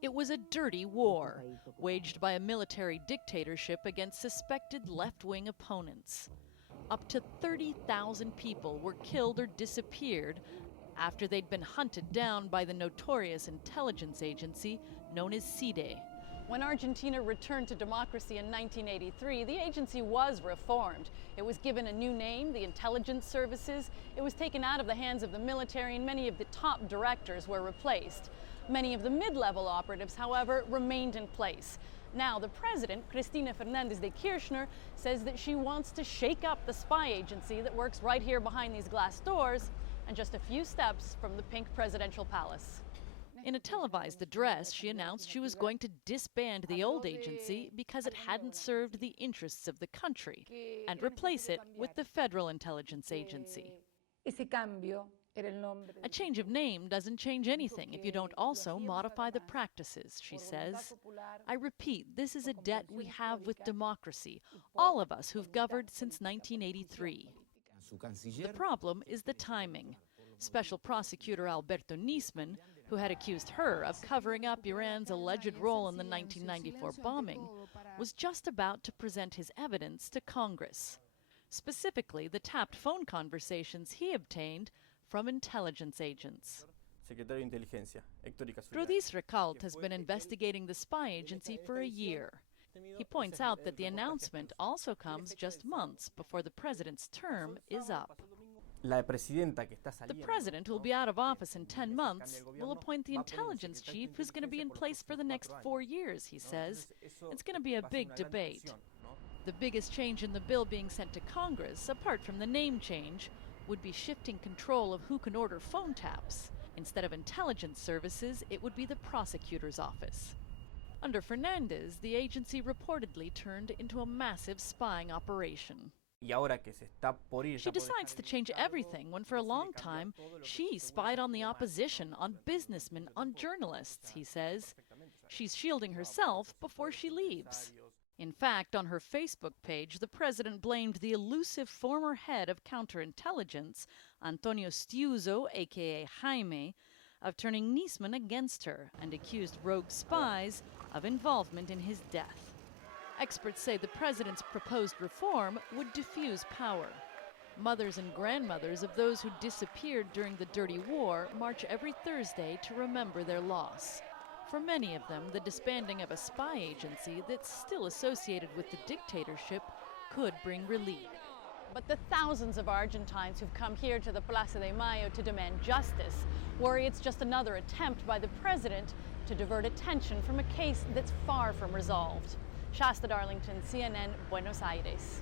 It was a dirty war, waged by a military dictatorship against suspected left-wing opponents. Up to 30,000 people were killed or disappeared after they'd been hunted down by the notorious intelligence agency known as CIDE. When Argentina returned to democracy in 1983, the agency was reformed. It was given a new name, the Intelligence Services. It was taken out of the hands of the military, and many of the top directors were replaced. Many of the mid-level operatives, however, remained in place. Now, the president, Cristina Fernández de Kirchner, says that she wants to shake up the spy agency that works right here behind these glass doors and just a few steps from the pink presidential palace. In a televised address, she announced she was going to disband the old agency because it hadn't served the interests of the country and replace it with the Federal Intelligence Agency. A change of name doesn't change anything if you don't also modify the practices, she says. I repeat, this is a debt we have with democracy, all of us who've governed since 1983. The problem is the timing. Special Prosecutor Alberto Nisman, who had accused her of covering up Iran's alleged role in the 1994 bombing, was just about to present his evidence to Congress. Specifically, the tapped phone conversations he obtained from intelligence agents. Rodiz Recalt has been investigating the spy agency for a year. He points out that the announcement also comes just months before the president's term is up. The president, who will be out of office in 10 months, will appoint the intelligence chief who's going to be in place for the next 4 years, he says. It's going to be a big debate. The biggest change in the bill being sent to Congress, apart from the name change, would be shifting control of who can order phone taps. Instead of intelligence services, it would be the prosecutor's office. Under Fernández, the agency reportedly turned into a massive spying operation. She decides to change everything when for a long time she spied on the opposition, on businessmen, on journalists, he says. She's shielding herself before she leaves. In fact, on her Facebook page, the president blamed the elusive former head of counterintelligence, Antonio Stiuso, aka Jaime, of turning Nisman against her and accused rogue spies of involvement in his death. Experts say the president's proposed reform would diffuse power. Mothers and grandmothers of those who disappeared during the dirty war march every Thursday to remember their loss. For many of them, the disbanding of a spy agency that's still associated with the dictatorship could bring relief. But the thousands of Argentines who've come here to the Plaza de Mayo to demand justice worry it's just another attempt by the president to divert attention from a case that's far from resolved. Shasta, Darlington, CNN, Buenos Aires.